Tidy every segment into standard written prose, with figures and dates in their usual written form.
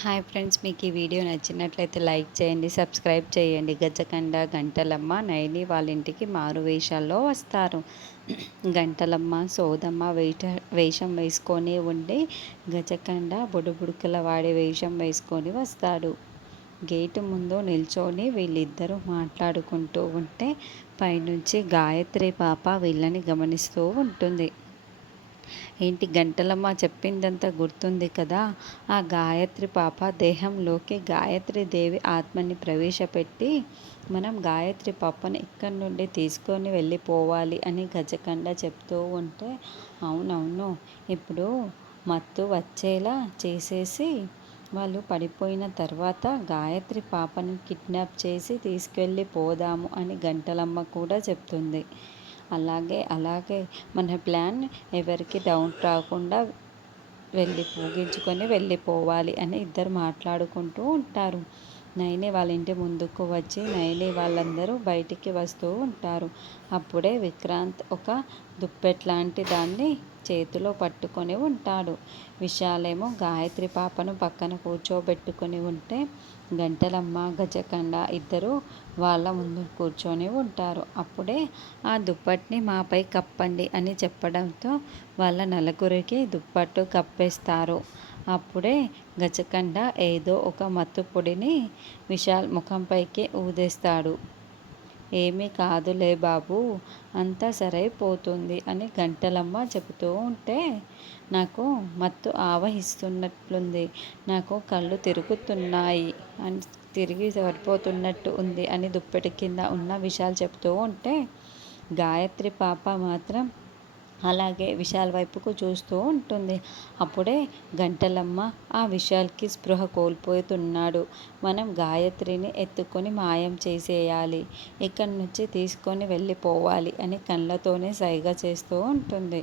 Hi friends, మీకు ఈ video నచ్చినట్లయితే లైక్ చేయండి, సబ్స్క్రైబ్ చేయండి. గజకండ గంటలమ్మ నైని వాళ్ళ ఇంటికి మారు వేషాల్లో వస్తారు. గంటలమ్మ సోదమ్మ వేషం వేసుకొని ఉండి గజకండ బుడబుడుకుల వాడి వేషం వేసుకొని వస్తాడు. గేటు ముందు నిల్చొని వీళ్ళిద్దరూ మాట్లాడుకుంటూ ఉంటే పైనుంచి గాయత్రి పాప వీళ్ళని గమనిస్తూ ఉంటుంది. ఏంటి గంటలమ్మ చెప్పిందంతా గుర్తుంది కదా, ఆ గాయత్రి పాప దేహంలోకి గాయత్రి దేవి ఆత్మని ప్రవేశపెట్టి మనం గాయత్రి పాపని ఇక్కడి నుండి తీసుకొని వెళ్ళిపోవాలి అని గజకండ చెప్తూ ఉంటే, అవునవును, ఇప్పుడు మత్తు వచ్చేలా చేసేసి వాళ్ళు పడిపోయిన తర్వాత గాయత్రి పాపని కిడ్నాప్ చేసి తీసుకెళ్ళి పోదాము అని గంటలమ్మ కూడా చెప్తుంది. అలాగే అలాగే మన ప్లాన్ ఎవరికి డౌట్ రాకుండా వెళ్ళిపోవాలి అని ఇద్దరు మాట్లాడుకుంటూ ఉంటారు. నైని వాళ్ళ ఇంటి ముందుకు వచ్చి నైని వాళ్ళందరూ బయటికి వస్తూ ఉంటారు. అప్పుడే విక్రాంత్ ఒక దుప్పెట్లాంటి దాన్ని చేతిలో పట్టుకొని ఉంటాడు. విశాలేమో గాయత్రి పాపను పక్కన కూర్చోబెట్టుకొని ఉంటే గంటలమ్మ గజకండ ఇద్దరు వాళ్ళ ముందు కూర్చొని ఉంటారు. అప్పుడే ఆ దుప్పటిని మాపై కప్పండి అని చెప్పడంతో వాళ్ళ నలుగురికి దుప్పట్టు కప్పేస్తారు. అప్పుడే గజకండ ఏదో ఒక మత్తు పొడిని విశాల్ ముఖంపైకి ఊదేస్తాడు. ఏమీ కాదులే బాబు, అంతా సరైపోతుంది అని గంటలమ్మ చెబుతూ ఉంటే, నాకు మత్తు ఆవహిస్తున్నట్లుంది, నాకు కళ్ళు తిరుగుతున్నాయి అని తిరిగి సరిపోతున్నట్టు ఉంది అని దుప్పటి కింద ఉన్న విశాల్ చెప్తూ ఉంటే గాయత్రి పాప మాత్రం అలాగే విశాల్ వైపుకు చూస్తూ ఉంటుంది. అప్పుడే గంటలమ్మ ఆ విశాల్కి స్పృహ కోల్పోతున్నాడు, మనం గాయత్రిని ఎత్తుకొని మాయం చేసేయాలి, ఇక్కడి నుంచి తీసుకొని వెళ్ళిపోవాలి అని కళ్ళతోనే సైగ చేస్తూ ఉంటుంది.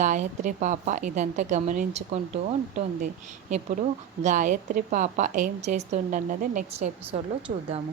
గాయత్రి పాప ఇదంతా గమనించుకుంటూ ఉంటుంది. ఇప్పుడు గాయత్రి పాప ఏం చేస్తుందన్నది నెక్స్ట్ ఎపిసోడ్లో చూద్దాము.